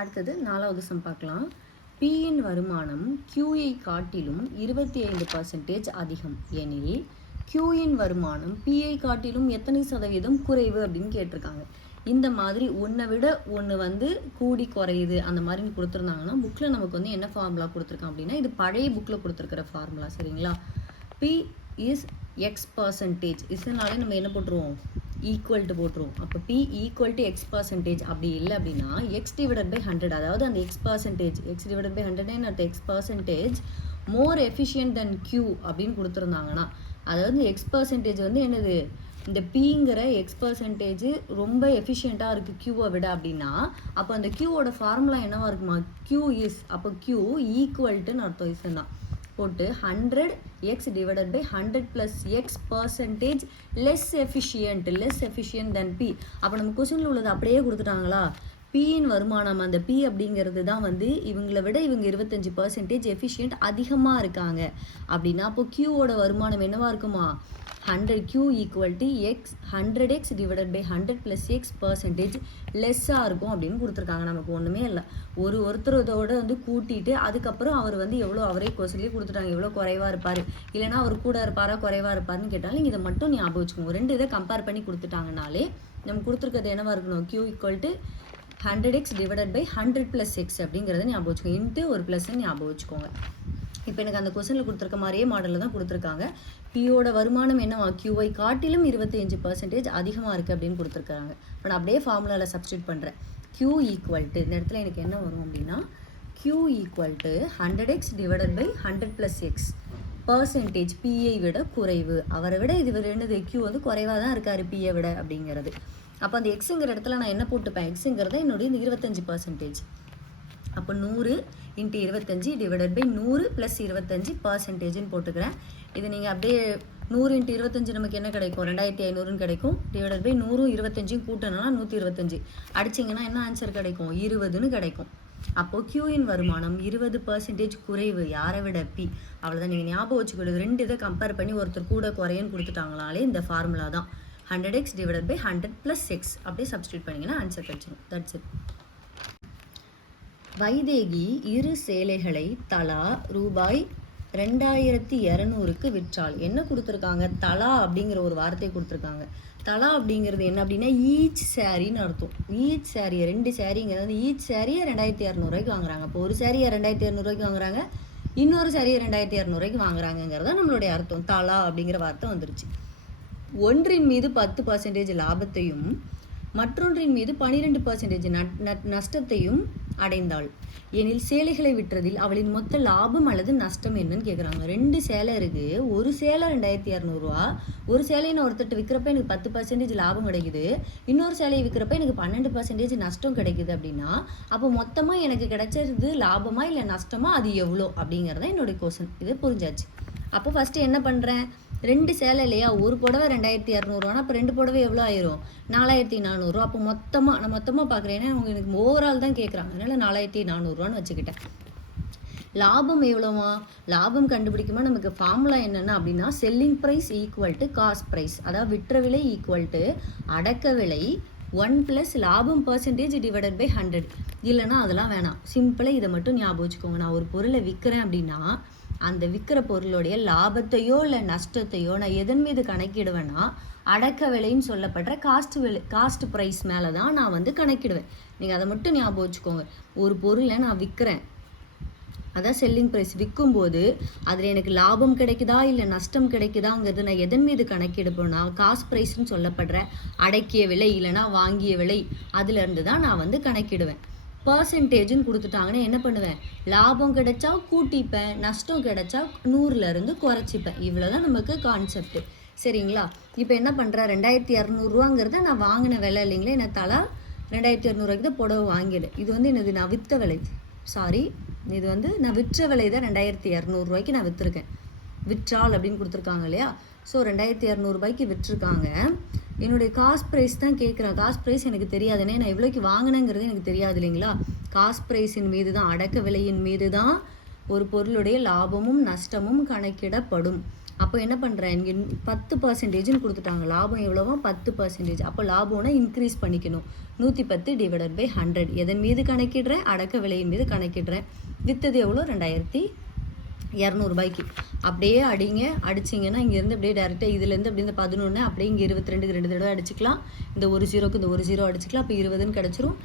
அடுத்தது 4வது சம் பார்க்கலாம். பியின் வருமானம் கியூயை காட்டிலும் 25% அதிகம் எனில் கியூயின் வருமானம் பியை காட்டிலும் எத்தனை சதவீதம் குறைவு அப்படின்னு கேட்டிருக்காங்க. இந்த மாதிரி ஒன்றை விட ஒன்று கூடி குறையுது அந்த மாதிரி கொடுத்துருந்தாங்கன்னா புக்கில் நமக்கு என்ன ஃபார்முலா கொடுத்துருக்கான் அப்படின்னா, இது பழைய புக்கில் கொடுத்துருக்கிற ஃபார்முலா. சரிங்களா? பி இஸ் எக்ஸ் பர்சன்டேஜ் இதனாலே நம்ம என்ன போட்டுருவோம், ஈக்குவல் டு போட்டுருவோம். அப்போ P equal to X percentage அப்படி இல்லை அப்படின்னா எக்ஸ் டிவைடட் பை 100, அதாவது அந்த X percentage X divided by 100 X percentage more efficient then Q அப்படின்னு கொடுத்துருந்தாங்கன்னா, அதாவது எக்ஸ் பர்சன்டேஜ் என்னது, இந்த பிங்கிற எக்ஸ் பர்சன்டேஜ் ரொம்ப எஃபிஷியண்ட்டாக இருக்குது கியூவை விட அப்படின்னா, அப்போ அந்த கியூவோட ஃபார்முலா என்னவா இருக்குமா, கியூ இஸ், அப்போ கியூ ஈக்குவல்ட்டுன்னு அர்த்தம் இஸ் தான் போட்டு 100x divided by 100 plus x percentage less efficient than p. அப்போ நம்ம கொஸ்டினில் உள்ளது அப்படியே கொடுத்துட்டாங்களா, பியின் வருமானம் அந்த பி அப்படிங்கிறது தான் இவங்களை விட இவங்க 25% எஃபிஷியன்ட் அதிகமாக இருக்காங்க அப்படின்னா, அப்போ கியூவோட வருமானம் என்னவா இருக்குமா, 100q equal to x 100x divided by 100 plus x percentage லெஸ்ஸாக இருக்கும் அப்படின்னு கொடுத்துருக்காங்க. நமக்கு ஒன்றுமே இல்லை, ஒருத்தரோட கூட்டிட்டு அதுக்கப்புறம் அவர் எவ்வளோ அவரே சொல்லி கொடுத்துட்டாங்க, எவ்வளோ குறைவாக இருப்பார், இல்லைனா அவர் கூட இருப்பாரா குறைவாக இருப்பாருன்னு கேட்டாலும் இதை மட்டும் ஞாபகம் வச்சுக்கோங்க. ரெண்டு இதை கம்பேர் பண்ணி கொடுத்துட்டாங்கனாலே நம்ம கொடுத்துருக்கிறது என்னவா இருக்கணும், q equal to 100x divided by 100 plus x அப்படிங்கிறத ஞாபகம் வச்சுக்கோங்க, இன்ட்டு ஒரு ப்ளஸ்ன்னு ஞாபகம் வச்சுக்கோங்க. இப்போ எனக்கு அந்த கொஸ்டினில் கொடுத்துருக்க மாதிரியே மாடலில் தான் கொடுத்துருக்காங்க. பியோட வருமானம் என்னவா, கியூவை காட்டிலும் 25% அதிகமாக இருக்குது அப்படின்னு கொடுத்துருக்காங்க. இப்போ நான் அப்படியே ஃபார்முலாவில் சப்ஸ்டியூட் பண்ணுறேன். கியூ ஈக்குவல் டு, இந்த இடத்துல எனக்கு என்ன வரும் அப்படின்னா, Q equal to 100x divided by 100 + x percentage பிஐ விட குறைவு, அவரை விட இது என்னது கியூ குறைவாக தான் இருக்கார் பியை விட அப்படிங்கிறது. அப்போ அந்த எக்ஸுங்கிற இடத்துல நான் என்ன போட்டுப்பேன், எக்ஸுங்கிறத என்னுடைய இந்த 25%. அப்போ 100 × 25 டிவைடட் பை 100 + 25% போட்டுக்கிறேன். இது நீங்கள் அப்படியே 100 × 25 நமக்கு என்ன கிடைக்கும், 2500 கிடைக்கும். டிவைடட் பை 100 25 கூட்டணும்னா 125 அடிச்சிங்கன்னா என்ன ஆன்சர் கிடைக்கும், 20ன்னு கிடைக்கும். அப்போது கியூயின் வருமானம் 20% குறைவு, யாரை விட பி. அவ்வளோதான், நீங்கள் ஞாபகம் வச்சுக்கிடுது. ரெண்டு இதை கம்பேர் பண்ணி ஒருத்தர் கூட குறையன்னு கொடுத்துட்டாங்களாலே இந்த ஃபார்முலா தான் 100x டிவைடட் பை 100 + x அப்படியே சப்ஸ்டியூட் பண்ணிங்கன்னா ஆன்சர் கிடைச்சிடும். That's it. வைதேகி இரு சேலைகளை தலா ரூபாய் 2200க்கு விற்றாள். என்ன கொடுத்துருக்காங்க, தலா அப்படிங்கிற ஒரு வார்த்தை கொடுத்துருக்காங்க. தலா அப்படிங்கிறது என்ன அப்படின்னா ஈச் சாரின்னு அர்த்தம். ஈச் சாரியை, ரெண்டு சாரிங்கிறது ஈச் சாரியை 2200 வாங்குறாங்க. இப்போ ஒரு சாரியை 2200 வாங்குறாங்க, இன்னொரு சாரியை 2200 வாங்குறாங்கிறதா நம்மளுடைய அர்த்தம். தலா அப்படிங்கிற வார்த்தை வந்துருச்சு. ஒன்றின் மீது 10% லாபத்தையும் மற்றொன்றின் மீது 12% நஷ்டத்தையும் அடைந்தாள் எனில் சேலைகளை விற்றதில் அவளின் மொத்த லாபம் அல்லது நஷ்டம் என்னன்னு கேட்குறாங்க. ரெண்டு சேலை இருக்குது, ஒரு சேலை 2200 ஒரு சேலையை நான் ஒருத்தட்டு விற்கிறப்ப எனக்கு 10% லாபம் கிடைக்குது, இன்னொரு சேலையை விற்கிறப்ப எனக்கு 12% நஷ்டம் கிடைக்குது அப்படின்னா, அப்போ மொத்தமாக எனக்கு கிடைச்சது லாபமா இல்லை நஷ்டமா, அது எவ்வளோ அப்படிங்கிறத என்னுடைய கொஸ்டின். இது புரிஞ்சாச்சு. அப்போ ஃபஸ்ட்டு என்ன பண்ணுறேன், ரெண்டு சேலை இல்லையா, ஒரு புடவை 2200, அப்போ ரெண்டு புடவை எவ்வளோ ஆயிரும், 4400. அப்போ நான் மொத்தமாக பார்க்குறேன், ஏன்னா அவங்க எனக்கு ஓவரால் தான் கேட்குறாங்க, அதனால் 4400 வச்சுக்கிட்டேன். லாபம் எவ்வளோவா, லாபம் கண்டுபிடிக்குமா நமக்கு ஃபார்முலா என்னென்னா அப்படின்னா, selling price equal to cost price, அதாவது விற்ற விலை ஈக்குவல் டு அடக்க விலை 1 + லாபம் பர்சன்டேஜ் டிவைடட் பை 100. இல்லைன்னா அதெல்லாம் வேணாம், சிம்பிளாக இதை மட்டும் ஞாபகம் வச்சுக்கோங்க. நான் ஒரு பொருளை விற்கிறேன் அப்படின்னா அந்த விற்கிற பொருளுடைய லாபத்தையோ இல்லை நஷ்டத்தையோ நான் எதன் மீது கணக்கிடுவேன்னா, அடக்க விலைன்னு சொல்லப்படுற காஸ்ட் ப்ரைஸ் மேலே தான் நான் கணக்கிடுவேன். நீங்கள் அதை மட்டும் ஞாபகம் வச்சுக்கோங்க. ஒரு பொருளை நான் விற்கிறேன், அதான் செல்லிங் ப்ரைஸ். விற்கும்போது அதில் எனக்கு லாபம் கிடைக்குதா இல்லை நஷ்டம் கிடைக்குதாங்கிறது நான் எதன் மீது கணக்கெடுப்பேன்னா, காஸ்ட் ப்ரைஸ்ன்னு சொல்லப்படுற அடக்கிய விலை இல்லைனா வாங்கிய விலை அதுலேருந்து தான் நான் கணக்கிடுவேன். பர்சன்டேஜ்னு கொடுத்துட்டாங்கன்னா என்ன பண்ணுவேன், லாபம் கிடைச்சா கூட்டிப்பேன், நஷ்டம் கிடைச்சா 100லேருந்து குறைச்சிப்பேன். இவ்வளோதான் நமக்கு கான்செப்ட். சரிங்களா? இப்போ என்ன பண்ணுறேன், 2200 நான் வாங்கின விலை இல்லைங்களே, என்ன தலா 2200 தான் புடவை வாங்கிடு. இது என்னது, நான் விற்ற விலை, சாரி இது நான் விற்ற விலை தான் 2200 நான் விற்றுருக்கேன். விற்றால் அப்படின்னு கொடுத்துருக்காங்க இல்லையா, ஸோ 2200 விற்றுருக்காங்க. என்னுடைய காஸ்ட் ப்ரைஸ் தான் கேட்குறேன். காஸ்ட் ப்ரைஸ் எனக்கு தெரியாதுன்னே, நான் எவ்வளோக்கு வாங்கினேங்கிறது எனக்கு தெரியாது இல்லைங்களா. காஸ்ட் ப்ரைஸின் மீது தான், அடக்க விலையின் மீது தான் ஒரு பொருளுடைய லாபமும் நஷ்டமும் கணக்கிடப்படும். அப்போ என்ன பண்ணுறேன், இங்கே 10%ன்னு கொடுத்துட்டாங்க. லாபம் எவ்வளவோ 10%. அப்போ லாபம்னா இன்க்ரீஸ் பண்ணிக்கணும். 110 டிவைடட் பை 100. எதன் மீது கணக்கிடுறேன், அடக்க விலையின் மீது கணக்கிடுறேன். விற்றது எவ்வளோ, 2200 அப்படியே அடிங்க. அடிச்சிங்கன்னா இங்கேருந்து அப்படியே டேரெக்டாக இதுலேருந்து அப்படி இந்த 11 அப்படியே இங்கே 22 2 தடவை அடிச்சுக்கலாம். இந்த ஒரு ஜீரோக்கு இந்த ஒரு ஜீரோ அடிச்சுக்கலாம். அப்போ 20ன்னு கிடச்சிரும்.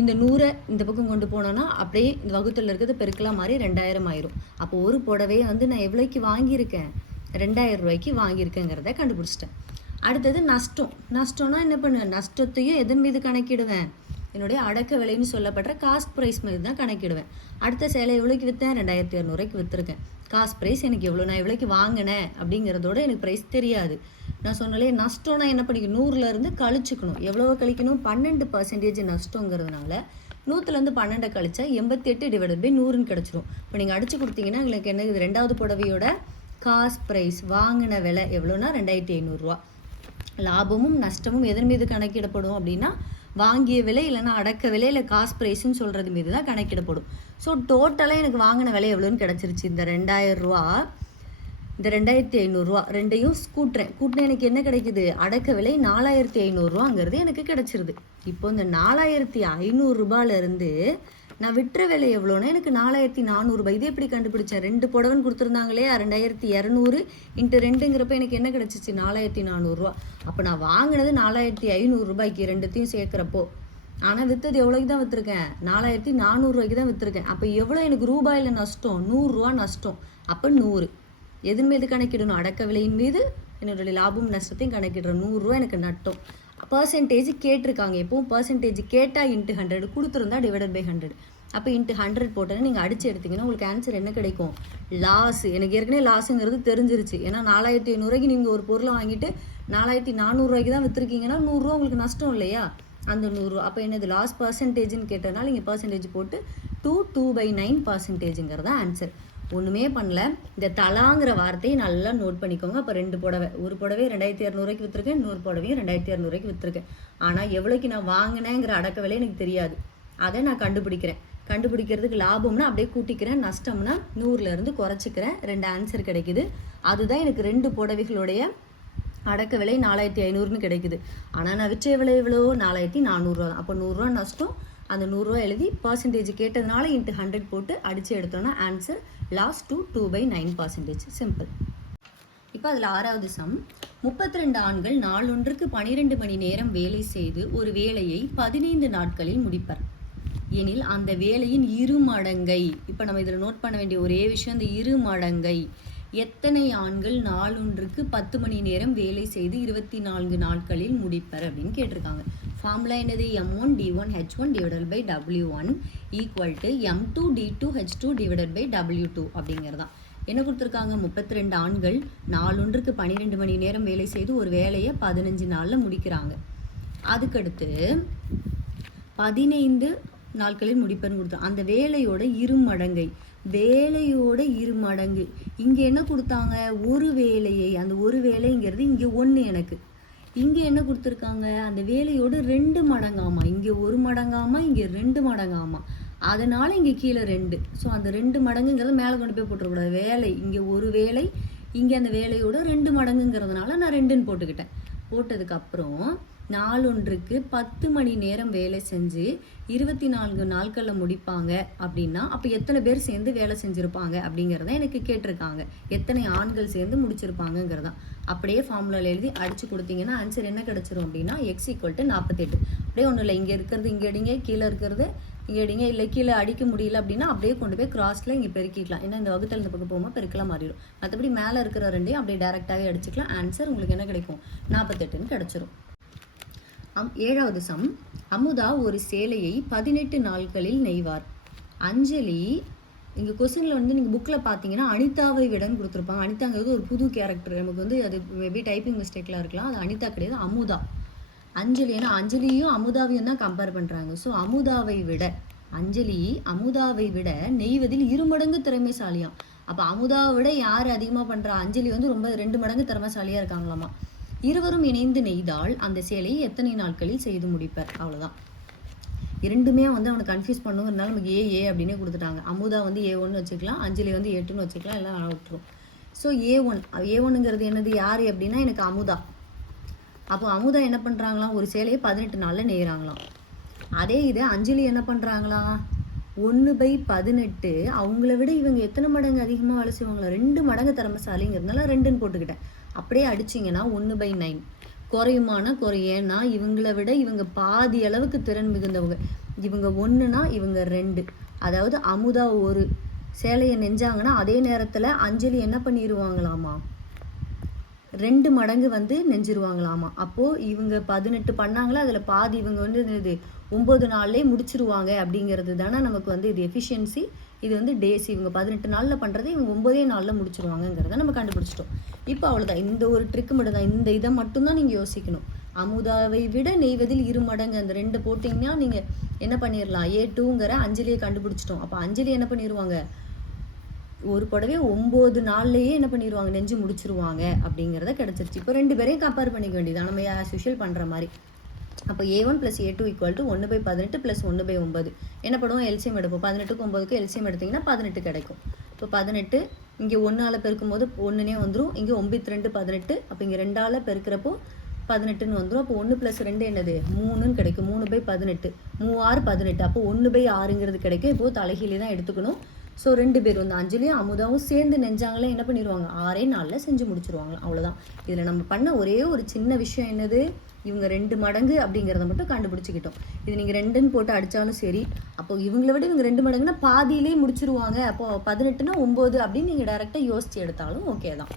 இந்த 100 இந்த பக்கம் கொண்டு போனோன்னா அப்படியே இந்த வகுத்தில் இருக்கிறது பெருக்கலாம் மாதிரி 2000 ஆயிரும். அப்போ ஒரு புடவையை வந்து நான் எவ்வளோக்கு வாங்கியிருக்கேன், 2000 ரூபாய்க்கு வாங்கியிருக்கேங்கிறத கண்டுபிடிச்சிட்டேன். அடுத்தது நஷ்டம். நஷ்டம்னா என்ன பண்ணுவேன், நஷ்டத்தையும் எதன் மீது கணக்கிடுவேன், என்னுடைய அடக்க விலைன்னு சொல்லப்படுற காஸ்ட் ப்ரைஸ் மீது தான் கணக்கிடுவேன். அடுத்த சேலை எவ்வளோக்கு விற்றேன், 2200 விற்றுருக்கேன். காஸ்ட் ப்ரைஸ் எனக்கு எவ்வளோ, நான் எவ்வளோக்கு வாங்கினேன் அப்படிங்கிறதோட எனக்கு ப்ரைஸ் தெரியாது. நான் சொன்னாலே நஷ்டம்னா என்ன பண்ணிக்கணும், 100லேருந்து கழிச்சுக்கணும். எவ்வளோ கழிக்கணும், 12% நஷ்டங்கிறதுனால 100லேருந்து 12 கழிச்சா 88 டிவைடட் பை 100ன்னு கிடச்சிரும். இப்போ நீங்கள் அடிச்சு கொடுத்தீங்கன்னா உங்களுக்கு என்ன, இது 2வது புடவையோட காஸ்ட் ப்ரைஸ் வாங்கின விலை எவ்வளோனா 2500 ரூபா. லாபமும் நஷ்டமும் எதன் மீது கணக்கிடப்படும் அப்படின்னா, வாங்கிய விலை இல்லைன்னா அடக்க விலை இல்லை காஸ்ட் ப்ரைஸ்ன்னு சொல்கிறது மீது தான் கணக்கிடப்படும். ஸோ டோட்டலாக எனக்கு வாங்கின விலை எவ்வளோன்னு கிடச்சிருச்சு. இந்த 2000 ரூபா, இந்த 2500 ரூபா ரெண்டையும் கூட்டினேன் எனக்கு என்ன கிடைக்குது, அடக்க விலை 4500 ரூபாங்கிறது எனக்கு கிடச்சிருது. இப்போ இந்த 4500 ரூபாயிலேருந்து நான் விற்ற விலை எவ்வளோன்னா எனக்கு 4400 ரூபாய். இது எப்படி கண்டுபிடிச்சேன், 2 புடவைன்னு கொடுத்துருந்தாங்களே, 2200 இன்ட்டு 2ங்கிறப்ப எனக்கு என்ன கிடச்சிச்சு, 4400 ரூபா. அப்போ நான் வாங்கினது 4500 ரூபாய்க்கு ரெண்டுத்தையும் சேர்க்குறப்போ. ஆனால் விற்றது எவ்வளோக்கு தான் விற்றுருக்கேன், 4400 ரூபாய்க்கு தான் விற்றுருக்கேன். அப்போ எவ்வளோ எனக்கு ரூபாயில் நஷ்டம், 100 ரூபா நஷ்டம். அப்போ 100 எதன் மீது கணக்கிடணும், அடக்க விலையின் மீது என்னுடைய லாபம் நஷ்டத்தையும் கணக்கிடுறேன். 100 ரூபா எனக்கு நட்டம். பர்சன்டேஜ் கேட்டிருக்காங்க, எப்பவும் பர்சன்டேஜ் கேட்டால் இன்ட்டு 100 கொடுத்துருந்தா டிவைடட் பை 100. அப்போ இன்ட்டு 100 போட்டோன்னா நீங்கள் அடித்து எடுத்திங்கன்னா உங்களுக்கு ஆன்சர் என்ன கிடைக்கும், லாஸ். எனக்கு ஏற்கனவே லாஸுங்கிறது தெரிஞ்சிருச்சு. ஏன்னா 4500 ரூபாய்க்கு நீங்கள் ஒரு பொருளை வாங்கிட்டு 4400 ரூபாய்க்கு தான் விற்றுருக்கீங்கன்னா 100 ரூபா உங்களுக்கு நஷ்டம் இல்லையா, அந்த 100 ரூபா. அப்போ என்னது லாஸ் பர்சன்டேஜ்னு கேட்டனால நீங்கள் பர்சன்டேஜ் போட்டு 2/9% ஆன்சர். ஒன்றுமே பண்ணல. இந்த தலாங்கிற வார்த்தையை நல்லா நோட் பண்ணிக்கோங்க. அப்போ 2 புடவை, ஒரு புடவை 2200 ரூபாய்க்கு விற்றுருக்கேன், இன்னொரு புடவையும் 2200 ரூபாய்க்கு விற்றுருக்கேன். ஆனால் எவ்வளோக்கு நான் வாங்கினேங்கிற அடக்க விலை எனக்கு தெரியாது. அதை நான் கண்டுபிடிக்கிறேன். கண்டுபிடிக்கிறதுக்கு லாபம்னா அப்படியே கூட்டிக்கிறேன், நஷ்டம்னா 100லேருந்து குறைச்சிக்கிறேன். 2 ஆன்சர் கிடைக்குது. அதுதான் எனக்கு 2 புடவைகளுடைய அடக்க விலை 4500ன்னு கிடைக்குது. ஆனால் நான் விற்ற விலை எவ்வளோ, 4400 ரூபா. அப்போ 100 ரூபா நஷ்டம். அந்த 100 ரூபா எழுதி பர்சன்டேஜ் கேட்டதுனால இன்ட்டு 100 போட்டு அடித்து எடுத்தோன்னா ஆன்சர் லாஸ் 2/9%. சிம்பிள். இப்போ அதில் 6வது சம். 32 ஆண்கள் நாளொன்றுக்கு 12 மணி நேரம் வேலை செய்து ஒரு வேலையை 15 நாட்களில் முடிப்பர் எனில் அந்த வேலையின் 2 மடங்கை, இப்போ நம்ம இதில் நோட் பண்ண வேண்டிய ஒரே விஷயம் இந்த 2 மடங்கை, எத்தனை ஆண்கள் நாளொன்றுக்கு 10 மணி நேரம் வேலை செய்து 24 நாட்களில் முடிப்பர் அப்படின்னு கேட்டிருக்காங்க. ஃபார்முலா என்னது, M1 D1 H1 divided by W1 equal to M2 D2 H2 divided by W2 அப்படிங்கிறதான். என்ன கொடுத்துருக்காங்க, 32 ஆண்கள் நாளொன்றுக்கு 12 மணி நேரம் வேலை செய்து ஒரு வேலையை 15 நாளில் முடிக்கிறாங்க. அதுக்கடுத்து 15 நாட்களில் முடிப்பர்னு கொடுத்தோம். அந்த வேலையோட 2 மடங்கை, வேலையோட 2 மடங்கு. இங்கே என்ன கொடுத்தாங்க, ஒரு வேலையை, அந்த ஒரு வேலைங்கிறது இங்கே 1 எனக்கு. இங்கே என்ன கொடுத்துருக்காங்க, அந்த வேலையோட 2 மடங்காமா. இங்கே 1 மடங்காமா, இங்கே 2 மடங்காமா. அதனால் இங்கே கீழே 2. ஸோ அந்த 2 மடங்குங்கிறது மேலே கொண்டு போய் போட்டுறக்கூடாது. வேலை இங்கே ஒரு வேலை, இங்கே அந்த வேலையோட 2 மடங்குங்கிறதுனால நான் 2ன்னு போட்டுக்கிட்டேன். போட்டதுக்கப்புறம் நாளொன்றுக்கு 10 மணி நேரம் வேலை செஞ்சு 24 நாட்களில் முடிப்பாங்க அப்படின்னா அப்போ எத்தனை பேர் சேர்ந்து வேலை செஞ்சுருப்பாங்க அப்படிங்கிறத எனக்கு கேட்டிருக்காங்க. எத்தனை ஆண்கள் சேர்ந்து முடிச்சிருப்பாங்கங்கிறதான். அப்படியே ஃபார்முலாவில் எழுதி அடித்து கொடுத்தீங்கன்னா ஆன்சர் என்ன கிடச்சிரும் அப்படின்னா x = 48. அப்படியே ஒன்றும் இல்லை, இங்கே இருக்கிறது இங்கே அடிங்க, கீழே இருக்கிறது இங்கே அடிங்க. இல்லை கீழே அடிக்க முடியல அப்படின்னா அப்படியே கொண்டு போய் கிராஸில் இங்கே பெருக்கிக்கலாம். ஏன்னா இந்த வகுத்தல் இந்த பக்கம் போகும்போது பெருக்கலாம் மாறிடும். மற்றபடி மேலே இருக்கிற ரெண்டையும் அப்படியே டேரெக்டாகவே அடிச்சுக்கலாம். ஆன்சர் உங்களுக்கு என்ன கிடைக்கும், 48ன்னு கிடச்சிரும். 7வது சம். அமுதா ஒரு சேலையை 18 நாட்களில் நெய்வார். அஞ்சலி, இங்கே கொஸ்டினில் வந்து நீங்கள் புக்கில் பார்த்தீங்கன்னா அனிதாவை விடன்னு கொடுத்துருப்பாங்க. அனிதாங்கிறது ஒரு புது கேரக்டர். நமக்கு வந்து அது மேபி டைப்பிங் மிஸ்டேக்லாம் இருக்கலாம். அது அனிதா கிடையாது, அமுதா. அஞ்சலி, ஏன்னா அஞ்சலியும் அமுதாவையும் தான் கம்பேர் பண்ணுறாங்க. ஸோ அமுதாவை விட, அஞ்சலி அமுதாவை விட நெய்வதில் 2 மடங்கு திறமைசாலியாம். அப்போ அமுதாவை விட யார் அதிகமாக பண்ணுறா, அஞ்சலி வந்து ரொம்ப 2 மடங்கு திறமைசாலியாக இருக்காங்களாமா. இருவரும் இணைந்து நெய்தால் அந்த சேலையை எத்தனை நாட்களில் செய்து முடிப்பர். அவ்வளோதான். இரண்டுமே வந்து அவனை கன்ஃபியூஸ் பண்ணுங்கிறதுனால நமக்கு ஏ அப்படின்னே கொடுத்துட்டாங்க. அமுதா வந்து A1 வச்சுக்கலாம், அஞ்சலி வந்து A2 வச்சுக்கலாம், எல்லாம் விட்டுரும். ஸோ ஏ1ங்கிறது என்னது யார் அப்படின்னா எனக்கு அமுதா. அப்போ அமுதா என்ன பண்ணுறாங்களாம், ஒரு சேலையை 18 நாளில் நெய்கிறாங்களாம். அதே இது அஞ்சலி என்ன பண்ணுறாங்களாம், 1/18 அவங்கள விட இவங்க எத்தனை மடங்கு அதிகமாக வேலை செய்வாங்களா, 2 மடங்கு திறமைசாலிங்கிறதுனால 2ன்னு போட்டுக்கிட்டேன். அப்படியே அடிச்சிங்கன்னா 1/9 குறையுமானா குறையும். ஏன்னா இவங்களை விட இவங்க பாதி அளவுக்கு திறன் மிகுந்தவங்க. இவங்க 1னா இவங்க 2. அதாவது அமுதா ஒரு சேலையை நெஞ்சாங்கன்னா அதே நேரத்தில் அஞ்சலி என்ன பண்ணிடுவாங்களாமா, 2 மடங்கு வந்து நெஞ்சிருவாங்களாமா. அப்போது இவங்க 18 பண்ணாங்களா, அதில் பாதி இவங்க வந்து இது 9 நாள்லேயே முடிச்சிருவாங்க அப்படிங்கிறது தானே நமக்கு வந்து இது எஃபிஷியன்சி. இது வந்து டேஸ். இவங்க 18 நாளில் பண்ணுறது இவங்க 9 நாளில் முடிச்சிருவாங்கங்கிறத நம்ம கண்டுபிடிச்சிட்டோம். இப்போ அவ்வளோதான், இந்த ஒரு ட்ரிக்கு மட்டும் தான். இந்த இதை மட்டும்தான் நீங்கள் யோசிக்கணும். அமுதாவை விட நெய்வதில் 2 மடங்கு, அந்த 2 போட்டிங்கன்னா நீங்கள் என்ன பண்ணிடலாம், A2ங்கிற அஞ்சலியை கண்டுபிடிச்சிட்டோம். அப்போ அஞ்சலி என்ன பண்ணிடுவாங்க, ஒரு புடவை 9 நாள்லேயே என்ன பண்ணிடுவாங்க, நெஞ்சு முடிச்சிருவாங்க அப்படிங்கிறத கிடச்சிருச்சு. இப்போ 2 பேரையும் கம்பேர் பண்ணிக்க வேண்டியது நம்ம ஆஸ் யூஷுவல் பண்ணுற மாதிரி. அப்போ A1 + A2 = 1/18 + 1/9. என்ன பண்ணுவோம், எல்சியம் எடுப்போம். 18க்கு 9க்கு எல்சியம் எடுத்திங்கன்னா 18 கிடைக்கும். இப்போ 18 இங்கே 1ஆல் பெருக்கும்போது 1னே வந்துடும். இங்கே 9×2 18. அப்போ இங்கே 2ஆல் பெருக்கிறப்போ 18ன்னு வந்துடும். அப்போ 1 + 2 என்னது, 3ன்னு கிடைக்கும். 3/18, 3×6 18. அப்போ 1/6ங்கிறது கிடைக்கும். இப்போது தலைகீழி தான் எடுத்துக்கணும். ஸோ 2 பேர் வந்து அஞ்சலியும் அமுதாவும் சேர்ந்து நெஞ்சாங்களே என்ன பண்ணிடுவாங்க, 6 நாளில் செஞ்சு முடிச்சிருவாங்க. அவ்வளோதான். இதில் நம்ம பண்ண ஒரே ஒரு சின்ன விஷயம் என்னது, இவங்க 2 மடங்கு அப்படிங்கிறத மட்டும் கண்டுபிடிச்சிக்கிட்டோம். இது நீங்கள் 2ன்னு போட்டு அடித்தாலும் சரி. அப்போ இவங்களை விட இவங்க 2 மடங்குன்னா பாதியிலே முடிச்சிருவாங்க. அப்போ 18னா 9 அப்படின்னு நீங்கள் டைரெக்டாக யோசித்து எடுத்தாலும் ஓகே தான்.